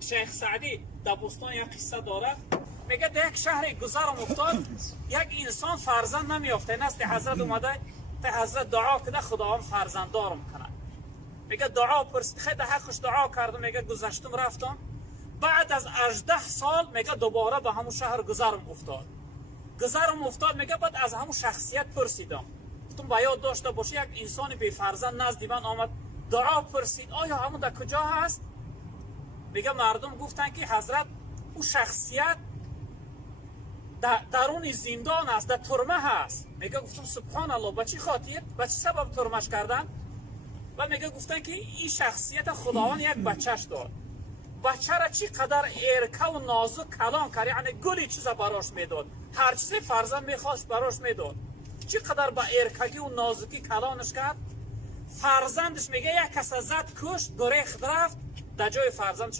شیخ سعدی در بوستان یک قصه داره، میگه در یک شهر گذرم افتاد، یک انسان فرزند نمیافته، نزد حضرت اومده، تا حضرت دعا کده خداوند فرزند دارم کنه. میگه دعا پرسید، خیلی حقش دعا کردم، میگه گذشتم رفتم، بعد از 18 سال میگه دوباره به همون شهر گذرم افتاد، میگه بعد از همون شخصیت پرسیدم، گفتم با یاد داشته باشی یک انسان بی فرزند نزد من آمد دعا پرسید، آیا همون در کجا هست؟ میگه مردم گفتن که حضرت اون شخصیت درون زندان است، در ترمه هست. میگه گفتم سبحان الله، به چی خاطر، به چه سبب ترمش کردن؟ و میگه گفتن که این شخصیت خداوند یک بچهش داد، بچه را چی قدر ارکه و نازک کلان کرد، یعنی گلی چیز براش میداد، هر چیزی فرزند میخواست براش میداد، چی قدر با ارکگی و نازکی کلانش کرد. فرزندش میگه یک کس زد کشت گریخت رفت، در جای فرزند